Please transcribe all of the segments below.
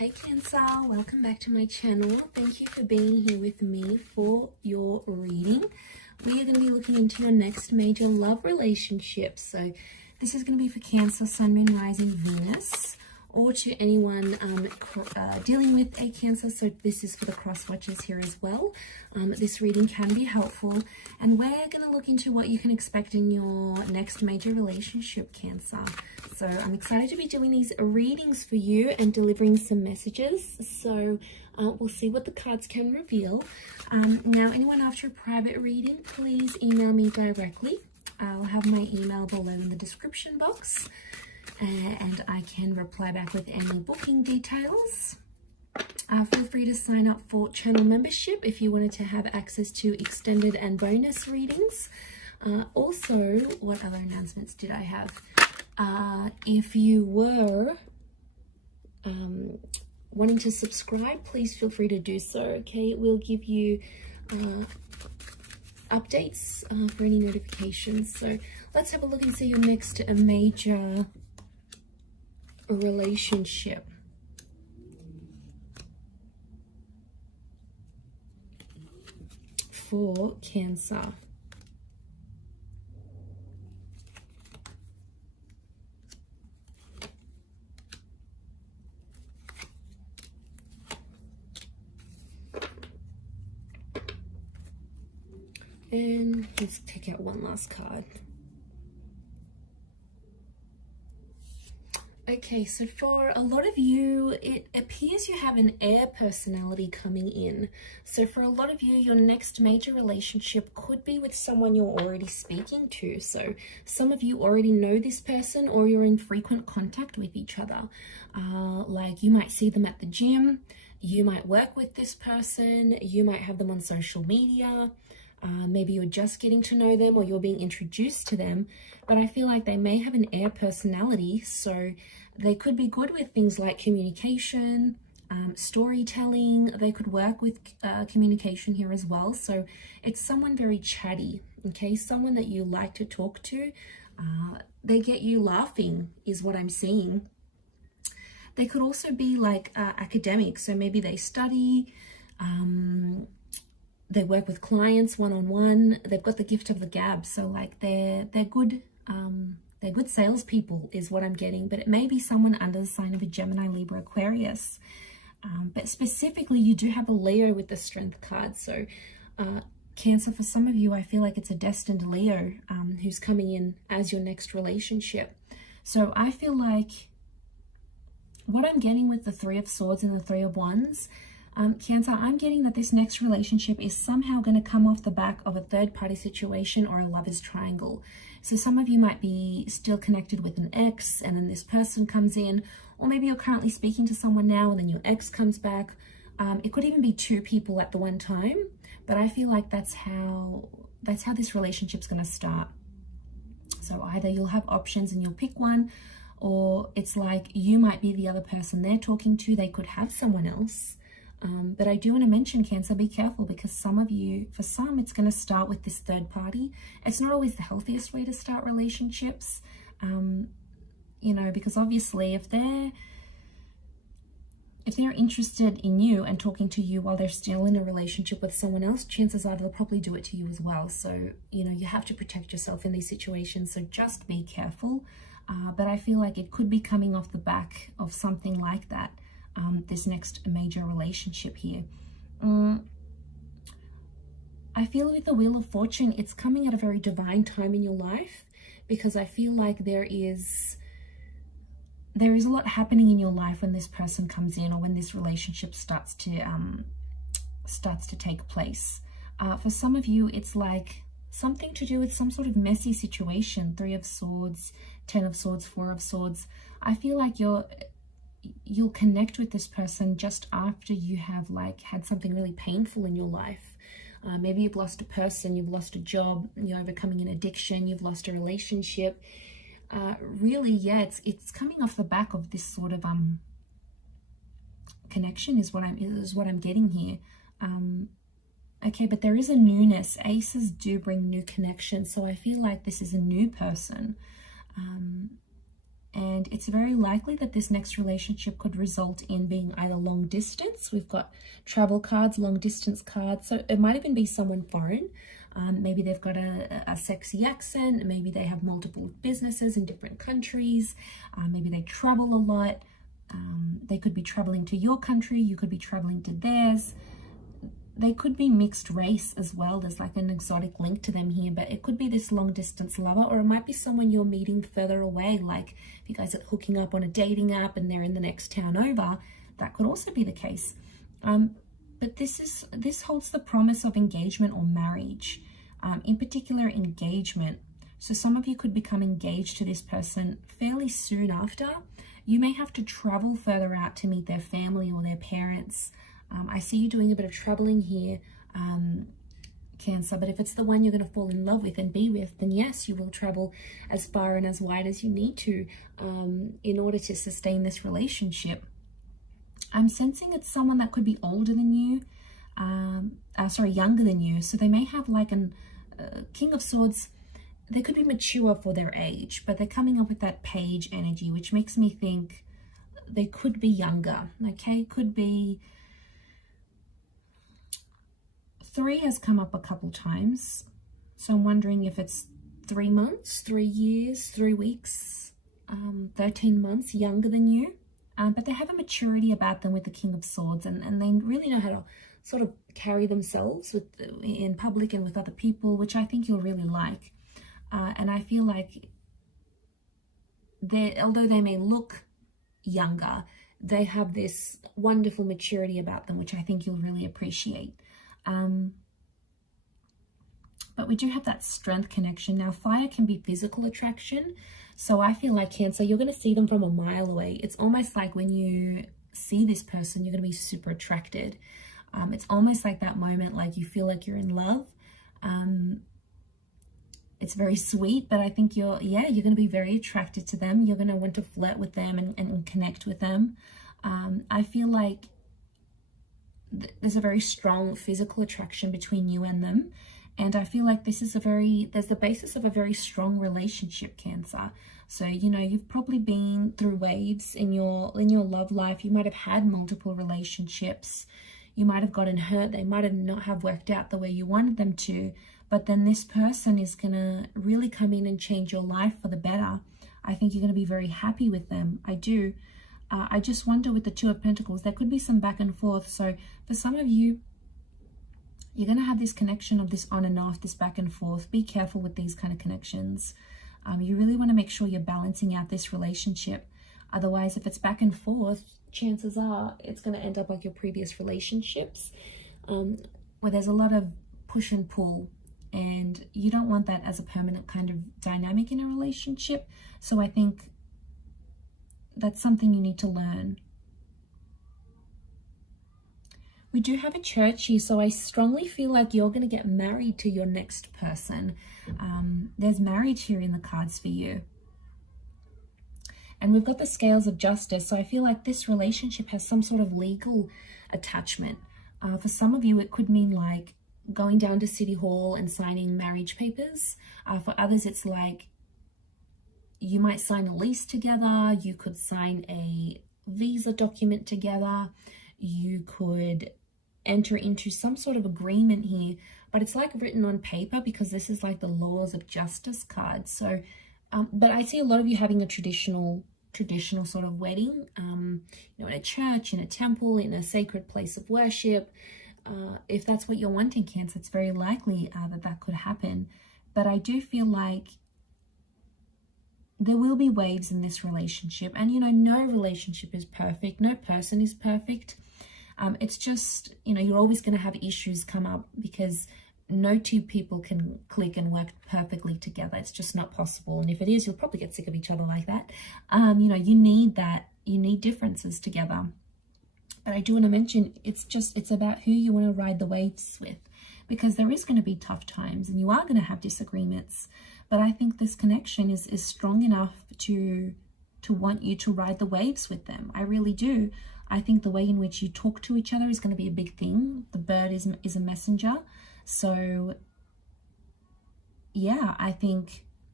Hey Cancer, welcome back to my channel. Thank you for being here with me for your reading. We are going to be looking into your next major love relationship. So this is going to be for Cancer, Sun, Moon, Rising, Venus, or to anyone dealing with a Cancer. So this is for the cross watchers here as well. This reading can be helpful, and we're going to look into what you can expect in your next major relationship, Cancer. So I'm excited to be doing these readings for you and delivering some messages. So we'll see what the cards can reveal. Now, anyone after a private reading, please email me directly. I'll have my email below in the description box, and I can reply back with any booking details. Feel free to sign up for channel membership if you wanted to have access to extended and bonus readings. Also, what other announcements did I have? If you were wanting to subscribe, please feel free to do so. Okay, it will give you updates for any notifications. So let's have a look and see your next major relationship. For Cancer. And let's take out one last card. Okay, so for a lot of you, it appears you have an air personality coming in. So for a lot of you, your next major relationship could be with someone you're already speaking to. So some of you already know this person, or you're in frequent contact with each other. Like you might see them at the gym, you might work with this person, you might have them on social media. Maybe you're just getting to know them, or you're being introduced to them, but I feel like they may have an air personality, so they could be good with things like communication, storytelling. They could work with communication here as well. So it's someone very chatty, okay? Someone that you like to talk to. They get you laughing is what I'm seeing. They could also be like academics, so maybe they study, they work with clients one-on-one. They've got the gift of the gab, so like they're good salespeople is what I'm getting. But it may be someone under the sign of a Gemini, Libra, Aquarius. But specifically, you do have a Leo with the Strength card. So Cancer, for some of you, I feel like it's a destined Leo who's coming in as your next relationship. So I feel like what I'm getting with the Three of Swords and the Three of Wands, Cancer, I'm getting that this next relationship is somehow going to come off the back of a third-party situation or a lover's triangle. So some of you might be still connected with an ex, and then this person comes in, or maybe you're currently speaking to someone now and then your ex comes back. It could even be two people at the one time, but I feel like that's how this relationship's going to start. So either you'll have options and you'll pick one, or it's like you might be the other person they're talking to. They could have someone else. But I do want to mention, Cancer, be careful, because some of you, for some, it's going to start with this third party. It's not always the healthiest way to start relationships, you know, because obviously if they're interested in you and talking to you while they're still in a relationship with someone else, chances are they'll probably do it to you as well. So, you know, you have to protect yourself in these situations. So just be careful. But I feel like it could be coming off the back of something like that. This next major relationship here. I feel with the Wheel of Fortune, it's coming at a very divine time in your life, because I feel like there is a lot happening in your life when this person comes in, or when this relationship starts to take place. For some of you, it's like something to do with some sort of messy situation. Three of Swords, Ten of Swords, Four of Swords. I feel like you'll connect with this person just after you have like had something really painful in your life. Maybe you've lost a person, you've lost a job, you're overcoming an addiction, you've lost a relationship. Really, yeah, it's coming off the back of this sort of connection is what I'm getting here. Okay, but there is a newness. Aces do bring new connection, so I feel like this is a new person. And it's very likely that this next relationship could result in being either long distance. We've got travel cards, long distance cards. So it might even be someone foreign. Maybe they've got a sexy accent. Maybe they have multiple businesses in different countries. Maybe they travel a lot. They could be traveling to your country. You could be traveling to theirs. They could be mixed race as well. There's like an exotic link to them here, but it could be this long distance lover, or it might be someone you're meeting further away. Like if you guys are hooking up on a dating app and they're in the next town over, that could also be the case. But this holds the promise of engagement or marriage, in particular engagement. So some of you could become engaged to this person fairly soon after. You may have to travel further out to meet their family or their parents. I see you doing a bit of traveling here, Cancer, but if it's the one you're going to fall in love with and be with, then yes, you will travel as far and as wide as you need to in order to sustain this relationship. I'm sensing it's someone that could be older than you, younger than you. So they may have like an King of Swords. They could be mature for their age, but they're coming up with that page energy, which makes me think they could be younger, okay? Could be... 3 has come up a couple times, so I'm wondering if it's 3 months, 3 years, 3 weeks, 13 months younger than you. But they have a maturity about them with the King of Swords, and they really know how to sort of carry themselves in public and with other people, which I think you'll really like. And I feel like although they may look younger, they have this wonderful maturity about them, which I think you'll really appreciate. But we do have that strength connection. Now, fire can be physical attraction. So I feel like Cancer, you're going to see them from a mile away. It's almost like when you see this person, you're going to be super attracted. It's almost like that moment, like you feel like you're in love. It's very sweet, but I think you're going to be very attracted to them. You're going to want to flirt with them and connect with them. I feel like there's a very strong physical attraction between you and them. And I feel like there's the basis of a very strong relationship, Cancer. So, you know, you've probably been through waves in your love life. You might have had multiple relationships. You might have gotten hurt. They might have not have worked out the way you wanted them to. But then this person is going to really come in and change your life for the better. I think you're going to be very happy with them. I do. I just wonder with the Two of Pentacles, there could be some back and forth. So for some of you, you're going to have this connection of this on and off, this back and forth. Be careful with these kind of connections. You really want to make sure you're balancing out this relationship. Otherwise, if it's back and forth, chances are it's going to end up like your previous relationships, where there's a lot of push and pull. And you don't want that as a permanent kind of dynamic in a relationship. So I think that's something you need to learn. We do have a church here, so I strongly feel like you're going to get married to your next person. There's marriage here in the cards for you. And we've got the scales of justice, so I feel like this relationship has some sort of legal attachment. For some of you, it could mean like going down to City Hall and signing marriage papers. For others, it's like you might sign a lease together. You could sign a visa document together. You could enter into some sort of agreement here, but it's like written on paper because this is like the laws of justice card. So, but I see a lot of you having a traditional sort of wedding, you know, in a church, in a temple, in a sacred place of worship. If that's what you're wanting, Cancer, it's very likely that could happen. But I do feel like there will be waves in this relationship. And, you know, no relationship is perfect. No person is perfect. It's just, you know, you're always going to have issues come up because no two people can click and work perfectly together. It's just not possible. And if it is, you'll probably get sick of each other like that. You know, you need that. You need differences together. But I do want to mention, it's about who you want to ride the waves with, because there is going to be tough times and you are going to have disagreements. But I think this connection is strong enough to want you to ride the waves with them. I really do. I think the way in which you talk to each other is going to be a big thing. The bird is a messenger. So yeah, I think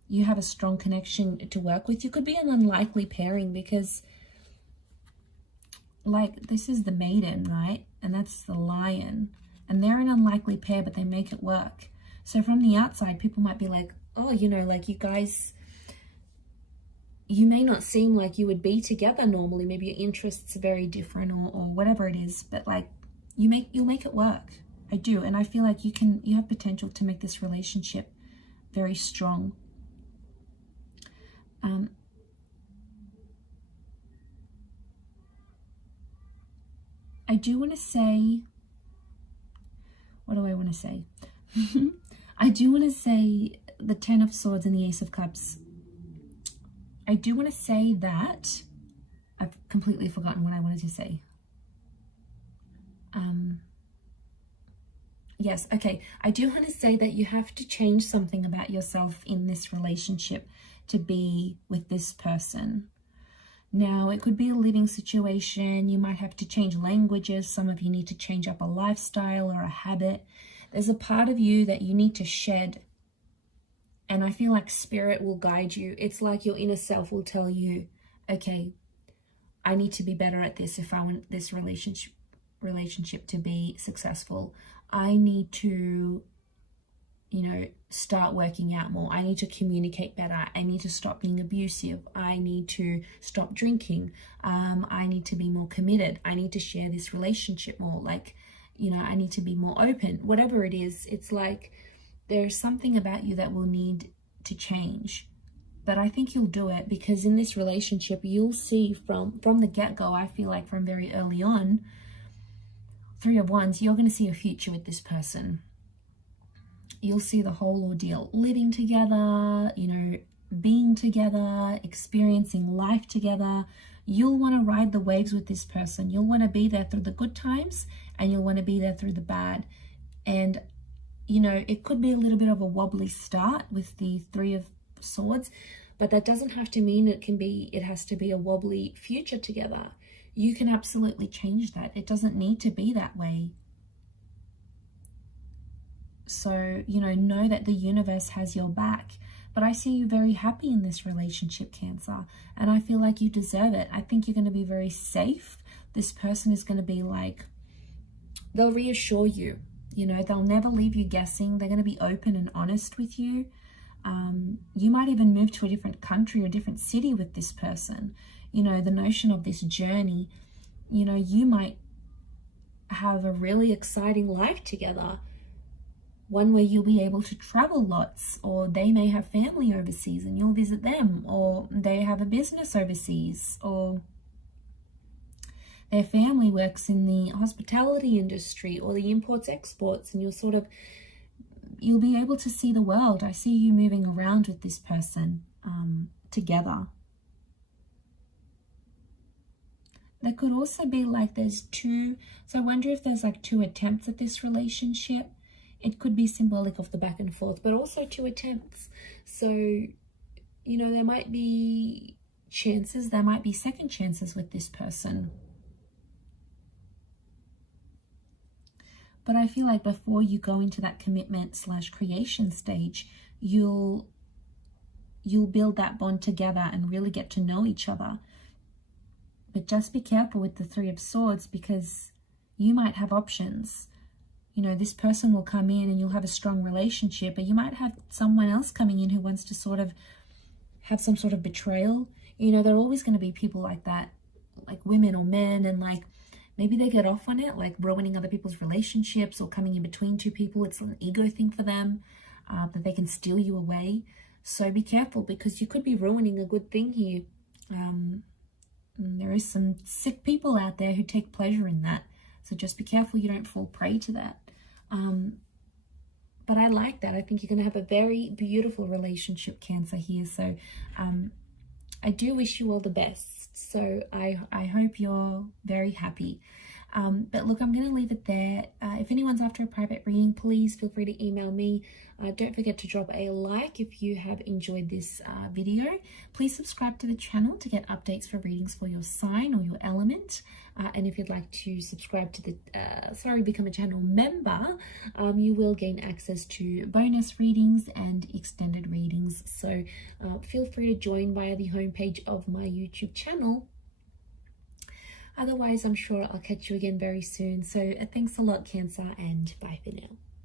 you have a strong connection to work with. You could be an unlikely pairing because, like, this is the maiden, right? And that's the lion. And they're an unlikely pair, but they make it work. So from the outside, people might be like, oh, you know, like you guys, you may not seem like you would be together normally. Maybe your interests are very different or whatever it is, but like you'll make it work. I do. And I feel like you have potential to make this relationship very strong. I do want to say, what do I want to say? I do want to say the Ten of Swords and the Ace of Cups. I do want to say that I've completely forgotten what I wanted to say. Yes, okay. I do want to say that you have to change something about yourself in this relationship to be with this person. Now, it could be a living situation. You might have to change languages. Some of you need to change up a lifestyle or a habit. There's a part of you that you need to shed. And I feel like spirit will guide you. It's like your inner self will tell you, okay, I need to be better at this if I want this relationship to be successful. I need to, you know, start working out more. I need to communicate better. I need to stop being abusive. I need to stop drinking. I need to be more committed. I need to share this relationship more. Like, you know, I need to be more open. Whatever it is, it's like there's something about you that will need to change. But I think you'll do it, because in this relationship, you'll see from the get-go, I feel like from very early on, Three of Wands, you're going to see a future with this person. You'll see the whole ordeal, living together, you know, being together, experiencing life together. You'll want to ride the waves with this person. You'll want to be there through the good times, and you'll want to be there through the bad. And, you know, it could be a little bit of a wobbly start with the Three of Swords, but that doesn't have to mean it has to be a wobbly future together. You can absolutely change that. It doesn't need to be that way. So, you know that the universe has your back. But I see you very happy in this relationship, Cancer. And I feel like you deserve it. I think you're going to be very safe. This person is going to be like, they'll reassure you. You know, they'll never leave you guessing. They're going to be open and honest with you. You might even move to a different country or a different city with this person. You know, the notion of this journey, you know, you might have a really exciting life together. One where you'll be able to travel lots, or they may have family overseas and you'll visit them, or they have a business overseas, or their family works in the hospitality industry or the imports exports, and you'll be able to see the world. I see you moving around with this person together. There could also be like there's two, so I wonder if there's like two attempts at this relationship. It could be symbolic of the back and forth, but also two attempts. So, you know, there might be chances, there might be second chances with this person. But I feel like before you go into that commitment / creation stage, you'll build that bond together and really get to know each other. But just be careful with the Three of Swords, because you might have options. You know, this person will come in and you'll have a strong relationship, but you might have someone else coming in who wants to sort of have some sort of betrayal. You know, there are always going to be people like that, like women or men, and like maybe they get off on it, like ruining other people's relationships or coming in between two people. It's an ego thing for them, that they can steal you away. So be careful, because you could be ruining a good thing here. There is some sick people out there who take pleasure in that. So just be careful you don't fall prey to that. But I like that. I think you're going to have a very beautiful relationship, Cancer, here. So I do wish you all the best. So I hope you're very happy. But look, I'm going to leave it there. If anyone's after a private reading, please feel free to email me. Don't forget to drop a like if you have enjoyed this video. Please subscribe to the channel to get updates for readings for your sign or your element. And if you'd like to subscribe to the, become a channel member, you will gain access to bonus readings and extended readings. So feel free to join via the homepage of my YouTube channel. Otherwise, I'm sure I'll catch you again very soon. So thanks a lot, Cancer, and bye for now.